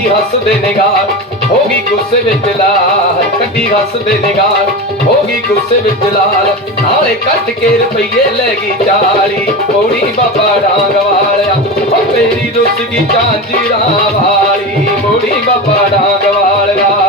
ਹੱਸਦੇ ਨਿਗਾਰ ਹੋ ਗਈ ਗੁੱਸੇ ਵਿੱਚ ਲਾਲ। ਕੱਢੀ ਹੱਸਦੇ ਨਿਗਾਰ ਹੋ ਗਈ ਗੁੱਸੇ ਵਿੱਚ ਲਾਲ। ਨਾਲੇ ਕੱਟ ਕੇ ਰੁਪਈਏ ਲੈ ਗਈ ਚਾਲੀ। ਕੋੜੀ ਬਾਬਾ ਡਾਂਗ ਵਾਲਿਆ ਓ ਮੇਰੀ ਰੁੱਸ ਗਈ ਝਾਂਜੀਰਾਂ ਵਾਲੀ। ਮੋੜੀ ਬਾਬਾ ਡਾਂਗ ਵਾਲਿਆ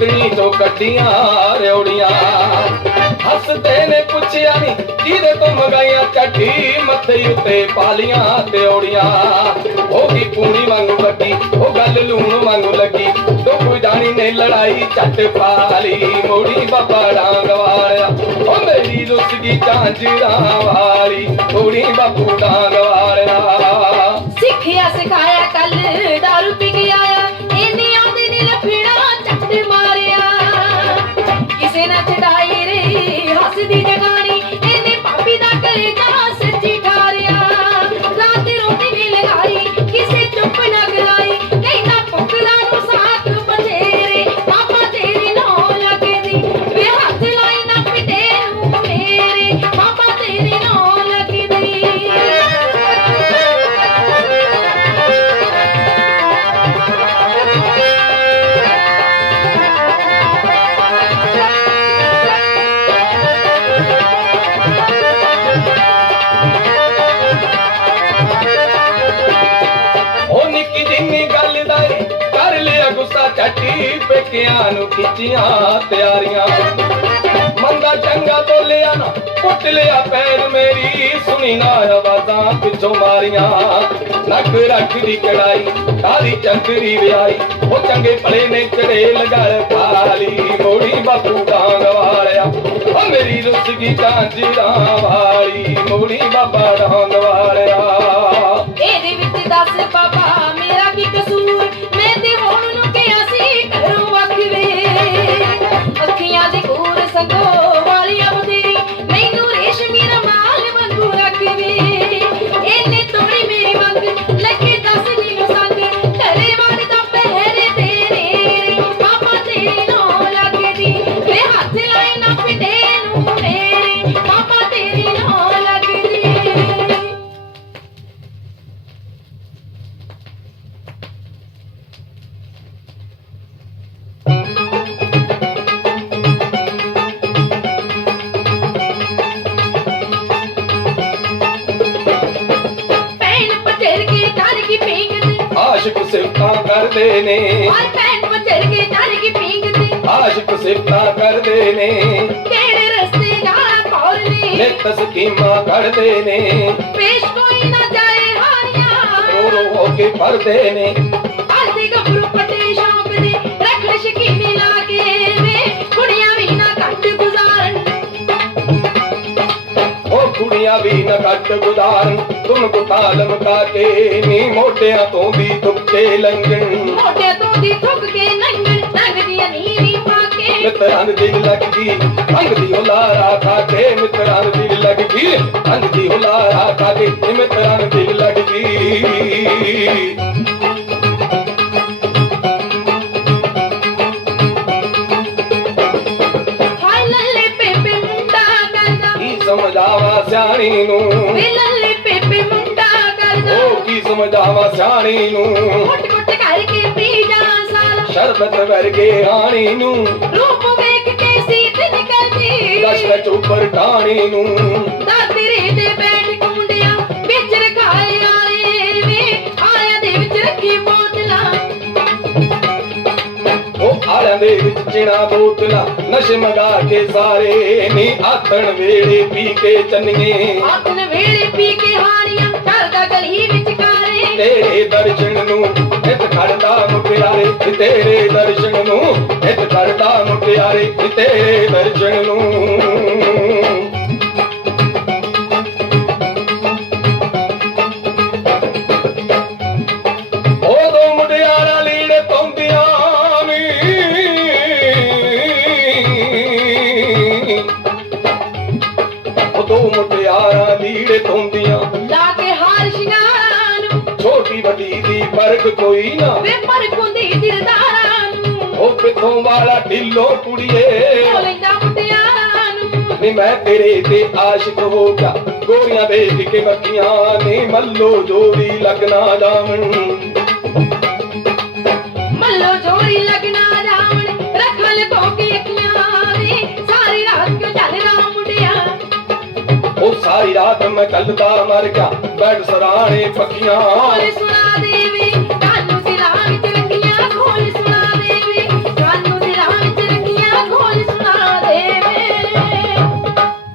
ਨਾਲੇ ਤੋਂ ਕੱਢੀਆਂ ਰਿਉੜੀਆਂ। ਹੱਸਦੇ ਨੇ ਪੁੱਛਿਆ ਨਹੀਂ ਕਿਹਦੇ ਤੋਂ ਮਗਾਈਆਂ ਚੱਟੀ? ਮੱਥੇ ਉੱਤੇ ਪਾਲੀਆਂ ਤਿਉੜੀਆਂ ਉਹ ਵੀ ਪੂਣੀ ਵਾਂਗੂ ਲੱਗੀ, ਉਹ ਗੱਲ ਲੂਣ ਵਾਂਗੂ ਲੱਗੀ। ਡੋਕੂ ਜਾਣੀ ਨੇ ਲੜਾਈ ਝੱਟ ਪਾਲੀ ਮੋੜੀ ਬਾਬਾ ਡਾਂਗ ਵਾਲਿਆ, ਉਹ ਮੇਰੀ ਰੁੱਸ ਗਈ ਝਾਂਜਰਾਂ ਵਾਲੀ। ਮੋੜੀ ਬਾਪੂ ਡਾਂਗ ਲਿਆ ਪੇਕਿਆਂ ਨੂੰ ਖਿੱਚੀਆਂ ਤਿਆਰੀਆਂ। ਮੰਦਾ ਚੰਗਾ ਬੋਲਿਆ ਨਾ ਪੁੱਟ ਲਿਆ ਪੈਰ ਮੇਰੀ, ਸੁਣੀ ਨਾ ਆਵਾਜ਼ਾਂ ਪਿੱਛੋਂ ਮਾਰੀਆਂ। ਨੱਕ ਰੱਖ ਦੀ ਕੜਾਈ ਕਾਲੀ ਚੰਦਰੀ ਵਿਆਈ ਉਹ ਚੰਗੇ ਭਲੇ ਨੇ ਚੜੇ ਲਗੜ ਖਾਲੀ ਮੋੜੀ ਬਾਪੂ ਡਾਂਗ ਵਾਲਿਆ। ਉਹ ਮੇਰੀ ਰੁੱਸ ਗਈ ਚਾਂਜਰਾਂ ਵਾਲੀ, ਮੋੜੀ ਬਾਬਾ ਡਾਂਗ ਵਾਲਿਆ। ਇਹਦੇ ਵਿੱਚ ਦੱਸ ਬਾਬਾ, ਮੇਰਾ ਕੀ ਕਸੂਰ ਆਸ਼ਿਕ ਸਿਫਤਾਂ ਕਰਦੇ ਨੇ। ਪੈਣ ਪੱਟਰ ਕੇ ਕਰ ਕੀ ਪੀਂਗਦੀ ਆਸ਼ਿਕ ਸਿਫਤਾਂ ਕਰਦੇ ਨੇ। ਕਿਹੜੇ ਰਸਤੇ ਗਾਲਾਂ ਪੌਰਨੇ ਨਿਤ ਸਕੀਮਾਂ ਕੱਢਦੇ ਨੇ। ਪੇਸ਼ ਕੋਈ ਨਾ ਜਾਏ ਹਾਨੀਆਂ ਰੋ ਰੋ ਹੋ ਕੇ ਪਰਦੇ ਨੇ। ਆਦੇ ਗੱਭਰੂ ਪੱਟੇ ਸ਼ੌਕ ਦੇ ਰੱਖ ਸ਼ਕੀਨੀ ਲਾ ਕੇ ਵੇ। ਕੁੜੀਆਂ ਵੀ ਨਾ ਘੱਟ ਗੁਜ਼ਾਰਨ। ਉਹ ਕੁੜੀਆਂ ਵੀ ਨਾ ਘੱਟ ਗੁਜ਼ਾਰਨ। ਤੁਮ ਤਾਲਮ ਕਾ ਕੇ ਨੀ ਮੋਢਿਆਂ ਤੋਂ ਵੀ ਦੁੱਕੇ ਲੰਘਣ। ਮੋਢੇ ਤੋਂ ਦੀ ਥੁੱਕ ਕੇ ਨੰਗਣ ਨੰਗਦੀਆਂ ਨੀਵੀਂ ਪਾ ਕੇ। ਮਿੱਤਰਾਂ ਦੀ ਲੱਗਦੀ ਅੰਗ ਦੀ ਹੁਲਾਰਾ ਮਿੱਤਰਾਂ ਦੀ ਲੱਗਦੀ ਅੰਗ ਦੀ ਹੁਲਾਰਾ ਖਾ ਕੇ ਮਿੱਤਰਾਂ ਦੀ ਲੱਗਦੀ ਸਮਝਾਵਾ ਸਿਆਣੀ ਨੂੰ? ਕੀ ਸਮਝਾਵਾ ਸਿਆਣੀ ਨੂੰ। ਘੁੱਟ ਘੁੱਟ ਕਰਕੇ ਪੀ ਜਾ ਸਾਲ। ਸ਼ਰਬਤ ਵਰਗੇ ਰਾਣੀ ਨੂੰ। ਰੂਪ ਵੇਖ ਕੇ ਸੀਤ ਨਿਕਲਦੀ। ਦਸ਼ਤ ਉੱਪਰ ਟਾਣੀ ਨੂੰ। ਦਾਤਰੇ ਤੇ ਬੈਠ ਕੁੰਡਿਆ ਵਿੱਚ ਰਖਾਏ ਆਲੇ ਵੇ। ਆਲਿਆਂ ਦੇ ਵਿੱਚ ਰੱਖੀ ਬੋਤਲਾਂ। ਉਹ ਆਲਿਆਂ ਦੇ ਵਿੱਚ ਚਿਣਾ ਬੋਤਲਾਂ। ਨਸ਼ੇ ਮਗਾ ਕੇ ਸਾਰੇ ਨੀ ਆਥਣ ਵੇਲੇ ਪੀ ਕੇ ਚੰਨੀਏ। ਆਖਣ ਤੇਰੇ ਦਰਸ਼ਨ ਨੂੰ ਨਿਤ ਖੜਦਾ ਮੁਟਿਆਰੇ ਤੇਰੇ ਦਰਸ਼ਨ ਨੂੰ ਨਿਤ ਖੜਦਾ ਮੁਟਿਆਰੇ ਤੇਰੇ ਦਰਸ਼ਨ ਨੂੰ। ਫ਼ਰਕ ਕੋਈ ਨਾ। ਵੇ ਪਰ ਕੁੰਦੀ ਦਿਲਦਾਰਾਂ ਨੂੰ। ਉਹ ਪਿੱਥੋਂ ਵਾਲਾ ਢਿੱਲੋ ਕੁੜੀਏ। ਹੋ ਲੈਂਦਾ ਮੁਟਿਆਰਾਂ ਨੂੰ। ਨੀ ਮੈਂ ਤੇਰੇ ਤੇ ਆਸ਼ਿਕ ਹੋ ਗਿਆ। ਗੋਰੀਆਂ ਦੇਖ ਕੇ ਮੱਖੀਆਂ ਨੀ ਮੱਲੋ ਜੋੜੀ ਲੱਗਣਾ ਜਾਵਣ ਮੱਲੋ ਜੋੜੀ ਲੱਗਣਾ ਜਾਵਣ ਰੱਖਾਂ ਲਕੋ ਕੇ ਅੱਖੀਆਂ ਵੇ ਸਾਰੀ ਰਾਤ ਕਿਉਂ ਚੱਲਦਾ ਮੁੰਡਿਆ? ਉਹ ਸਾਰੀ ਰਾਤ ਮੈਂ ਕੱਲਦਾ ਮਰ ਗਿਆ। ਬੈਠ ਸਰਾਣੇ ਪੱਕੀਆਂ